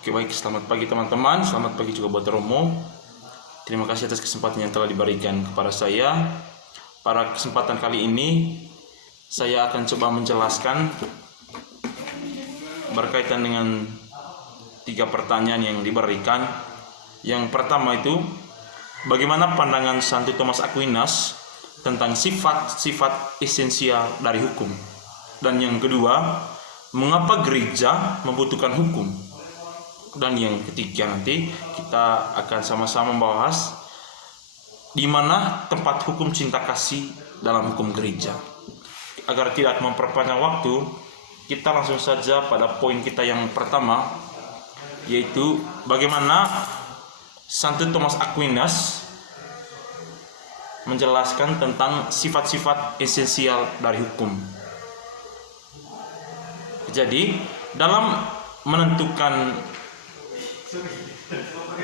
Oke, baik, selamat pagi teman-teman, selamat pagi juga buat Romo. Terima kasih atas kesempatan yang telah diberikan kepada saya. Pada kesempatan kali ini, saya akan coba menjelaskan berkaitan dengan 3 pertanyaan yang diberikan. Yang pertama itu, bagaimana pandangan Santo Thomas Aquinas tentang sifat-sifat esensial dari hukum? Dan yang kedua, mengapa gereja membutuhkan hukum? Dan yang ketiga, nanti kita akan sama-sama membahas di mana tempat hukum cinta kasih dalam hukum gereja. Agar tidak memperpanjang waktu, kita langsung saja pada poin kita yang pertama, yaitu bagaimana Santo Thomas Aquinas menjelaskan tentang sifat-sifat esensial dari hukum. Jadi, dalam menentukan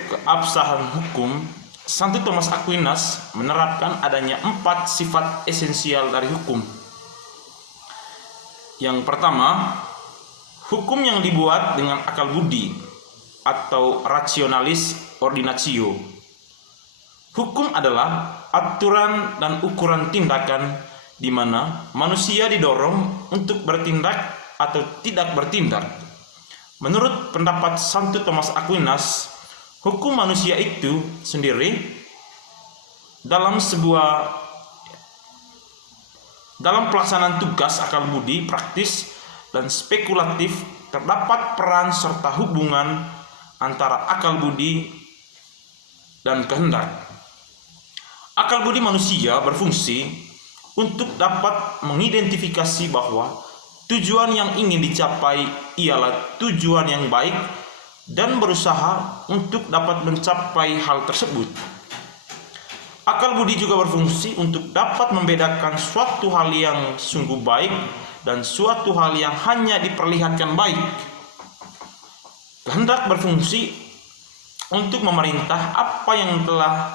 keabsahan hukum, Santo Thomas Aquinas menerapkan adanya 4 sifat esensial dari hukum. Yang pertama, hukum yang dibuat dengan akal budi atau rationalis ordinatio. Hukum adalah aturan dan ukuran tindakan di mana manusia didorong untuk bertindak atau tidak bertindak. Menurut pendapat Santo Thomas Aquinas, hukum manusia itu sendiri dalam pelaksanaan tugas akal budi, praktis, dan spekulatif terdapat peran serta hubungan antara akal budi dan kehendak. Akal budi manusia berfungsi untuk dapat mengidentifikasi bahwa tujuan yang ingin dicapai ialah tujuan yang baik dan berusaha untuk dapat mencapai hal tersebut. Akal budi juga berfungsi untuk dapat membedakan suatu hal yang sungguh baik dan suatu hal yang hanya diperlihatkan baik. Kehendak berfungsi untuk memerintah apa yang telah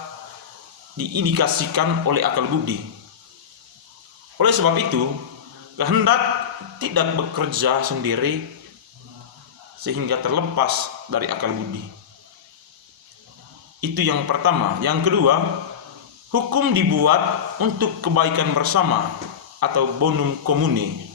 diindikasikan oleh akal budi. Oleh sebab itu, kehendak tidak bekerja sendiri sehingga terlepas dari akal budi. Itu yang pertama. Yang kedua, hukum dibuat untuk kebaikan bersama atau bonum commune.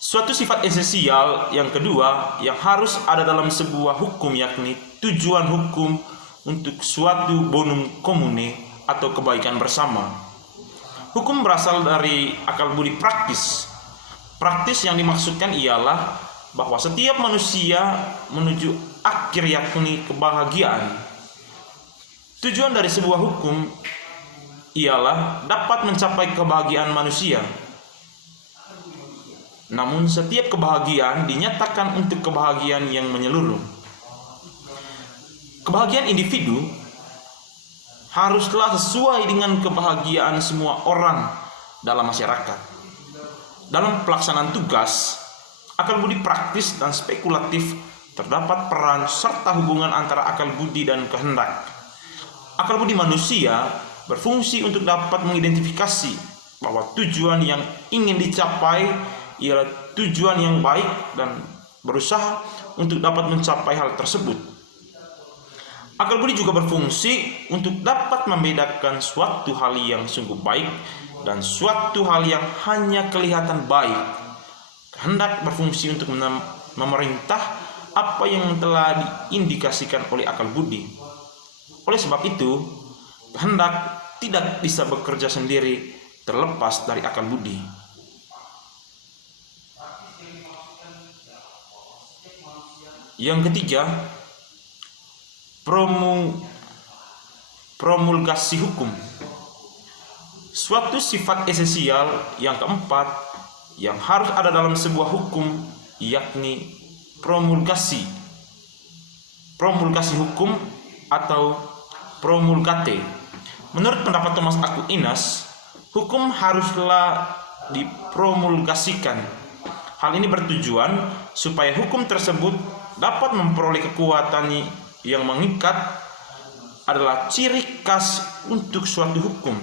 Suatu sifat esensial yang kedua yang harus ada dalam sebuah hukum, yakni tujuan hukum untuk suatu bonum commune atau kebaikan bersama. Hukum berasal dari akal budi praktis. Praktis yang dimaksudkan ialah bahwa setiap manusia menuju akhir, yakni kebahagiaan. Tujuan dari sebuah hukum ialah dapat mencapai kebahagiaan manusia. Namun setiap kebahagiaan dinyatakan untuk kebahagiaan yang menyeluruh. Kebahagiaan individu haruslah sesuai dengan kebahagiaan semua orang dalam masyarakat. Dalam pelaksanaan tugas, akal budi praktis dan spekulatif terdapat peran serta hubungan antara akal budi dan kehendak. Akal budi manusia berfungsi untuk dapat mengidentifikasi bahwa tujuan yang ingin dicapai ialah tujuan yang baik dan berusaha untuk dapat mencapai hal tersebut. Akal budi juga berfungsi untuk dapat membedakan suatu hal yang sungguh baik dan suatu hal yang hanya kelihatan baik. Kehendak berfungsi untuk memerintah apa yang telah diindikasikan oleh akal budi. Oleh sebab itu, kehendak tidak bisa bekerja sendiri terlepas dari akal budi. Yang ketiga, promulgasi hukum. Suatu sifat esensial yang keempat yang harus ada dalam sebuah hukum, yakni promulgasi hukum atau promulgate. Menurut pendapat Thomas Aquinas, hukum haruslah dipromulgasikan. Hal ini bertujuan supaya hukum tersebut dapat memperoleh kekuatan yang mengikat, adalah ciri khas untuk suatu hukum.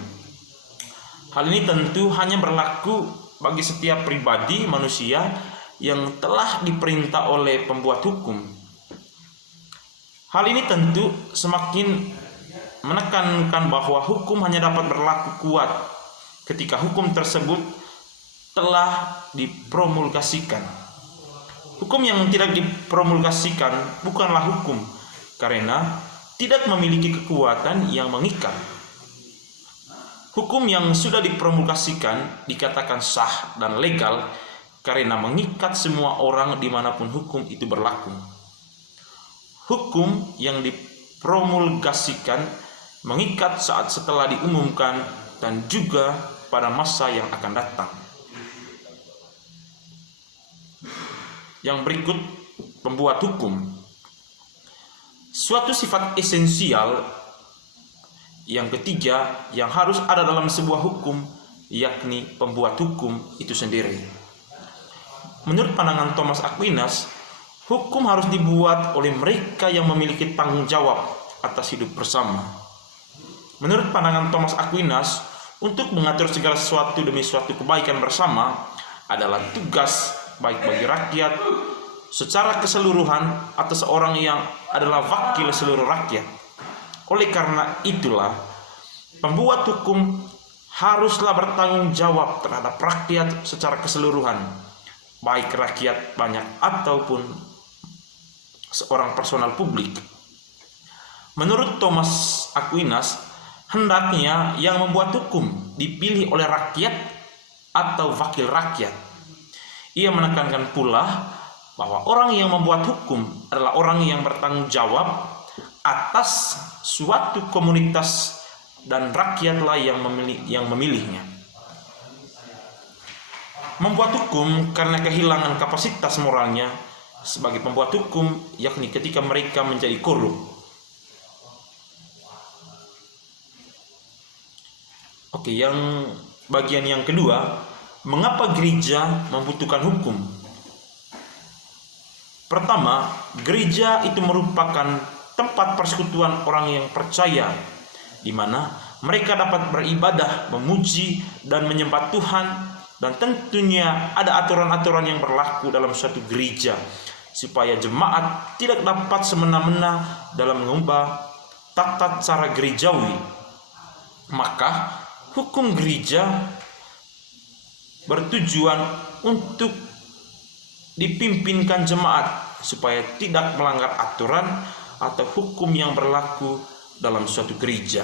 Hal ini tentu hanya berlaku bagi setiap pribadi manusia yang telah diperintah oleh pembuat hukum. Hal ini tentu semakin menekankan bahwa hukum hanya dapat berlaku kuat ketika hukum tersebut telah dipromulgasikan. Hukum yang tidak dipromulgasikan bukanlah hukum karena tidak memiliki kekuatan yang mengikat. Hukum yang sudah dipromulgasikan dikatakan sah dan legal karena mengikat semua orang dimanapun hukum itu berlaku. Hukum yang dipromulgasikan mengikat saat setelah diumumkan dan juga pada masa yang akan datang. Yang berikut, pembuat hukum. Suatu sifat esensial yang ketiga yang harus ada dalam sebuah hukum, yakni pembuat hukum itu sendiri. Menurut pandangan Thomas Aquinas, hukum harus dibuat oleh mereka yang memiliki tanggung jawab atas hidup bersama. Menurut pandangan Thomas Aquinas, untuk mengatur segala sesuatu demi suatu kebaikan bersama adalah tugas baik bagi rakyat secara keseluruhan atau seorang yang adalah wakil seluruh rakyat. Oleh karena itulah, pembuat hukum haruslah bertanggung jawab terhadap rakyat secara keseluruhan, baik rakyat banyak ataupun seorang personal publik. Menurut Thomas Aquinas, hendaknya yang membuat hukum dipilih oleh rakyat atau wakil rakyat. Ia menekankan pula bahwa orang yang membuat hukum adalah orang yang bertanggung jawab atas suatu komunitas dan rakyatlah yang memilihnya. Membuat hukum karena kehilangan kapasitas moralnya sebagai pembuat hukum, yakni ketika mereka menjadi korup. Oke, yang bagian yang kedua, mengapa gereja membutuhkan hukum? Pertama, gereja itu merupakan tempat persekutuan orang yang percaya, di mana mereka dapat beribadah, memuji, dan menyembah Tuhan. Dan tentunya ada aturan-aturan yang berlaku dalam suatu gereja, supaya jemaat tidak dapat semena-mena dalam mengubah tata cara gerejawi. Maka hukum gereja bertujuan untuk dipimpinkan jemaat supaya tidak melanggar aturan atau hukum yang berlaku dalam suatu gereja.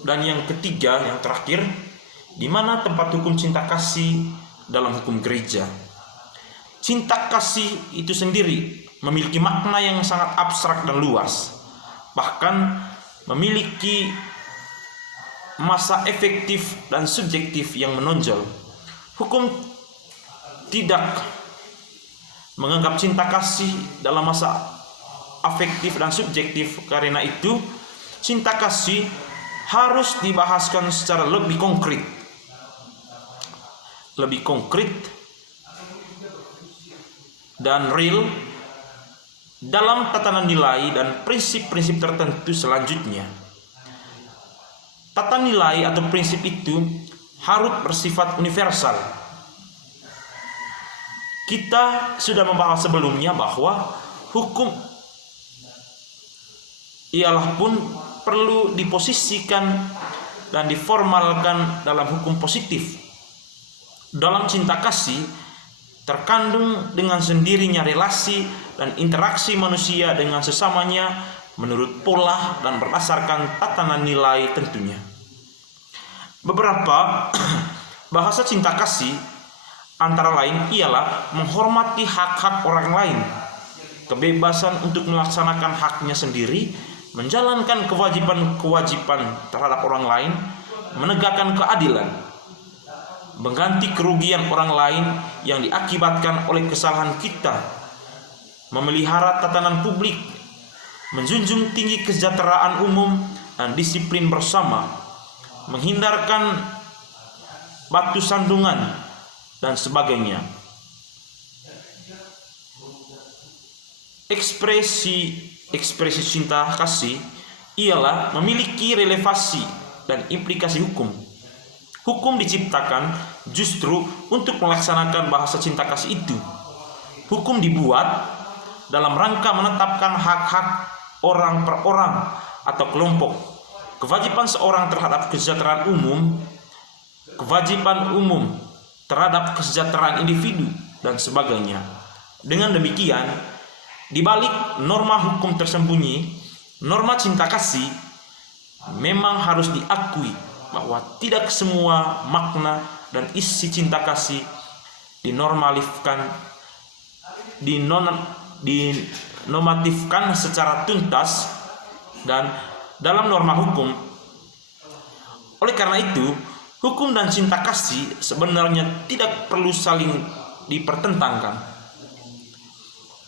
Dan yang ketiga, yang terakhir, di mana tempat hukum cinta kasih dalam hukum gereja. Cinta kasih itu sendiri memiliki makna yang sangat abstrak dan luas, bahkan memiliki masa efektif dan subjektif yang menonjol. Hukum tidak menganggap cinta kasih dalam masa afektif dan subjektif. Karena itu, cinta kasih harus dibahaskan secara lebih konkret dan real dalam tatanan nilai dan prinsip-prinsip tertentu selanjutnya. Tata nilai atau prinsip itu harus bersifat universal. Kita sudah membahas sebelumnya bahwa hukum ialah pun perlu diposisikan dan diformalkan dalam hukum positif. Dalam cinta kasih terkandung dengan sendirinya relasi dan interaksi manusia dengan sesamanya menurut pola dan berdasarkan tatanan nilai tentunya. Beberapa bahasa cinta kasih antara lain ialah menghormati hak-hak orang lain, kebebasan untuk melaksanakan haknya sendiri, menjalankan kewajiban-kewajiban terhadap orang lain, menegakkan keadilan, mengganti kerugian orang lain yang diakibatkan oleh kesalahan kita, memelihara tatanan publik, menjunjung tinggi kesejahteraan umum dan disiplin bersama, menghindarkan batu sandungan, dan sebagainya. Ekspresi cinta kasih ialah memiliki relevansi dan implikasi hukum. Hukum diciptakan justru untuk melaksanakan bahasa cinta kasih itu. Hukum dibuat dalam rangka menetapkan hak-hak orang per orang atau kelompok, kewajiban seorang terhadap kesejahteraan umum, kewajiban umum terhadap kesejahteraan individu, dan sebagainya. Dengan demikian, di balik norma hukum tersembunyi, norma cinta kasih memang harus diakui bahwa tidak semua makna dan isi cinta kasih dinomatifkan secara tuntas dan dalam norma hukum. Oleh karena itu, hukum dan cinta kasih sebenarnya tidak perlu saling dipertentangkan.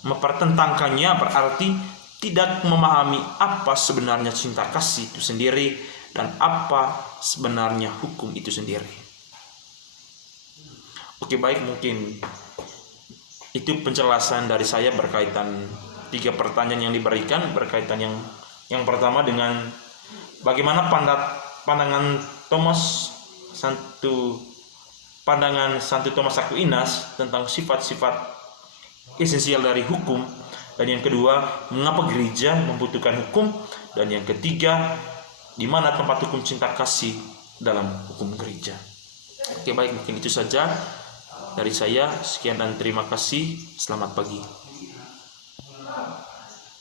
Mempertentangkannya berarti tidak memahami apa sebenarnya cinta kasih itu sendiri dan apa sebenarnya hukum itu sendiri. Oke, baik, mungkin itu penjelasan dari saya berkaitan 3 pertanyaan yang diberikan. Berkaitan yang pertama dengan bagaimana pandangan Santo Thomas Aquinas tentang sifat-sifat esensial dari hukum, dan yang kedua, mengapa gereja membutuhkan hukum, dan yang ketiga, di mana tempat hukum cinta kasih dalam hukum gereja. Oke, baik, mungkin itu saja dari saya. Sekian dan terima kasih. Selamat pagi.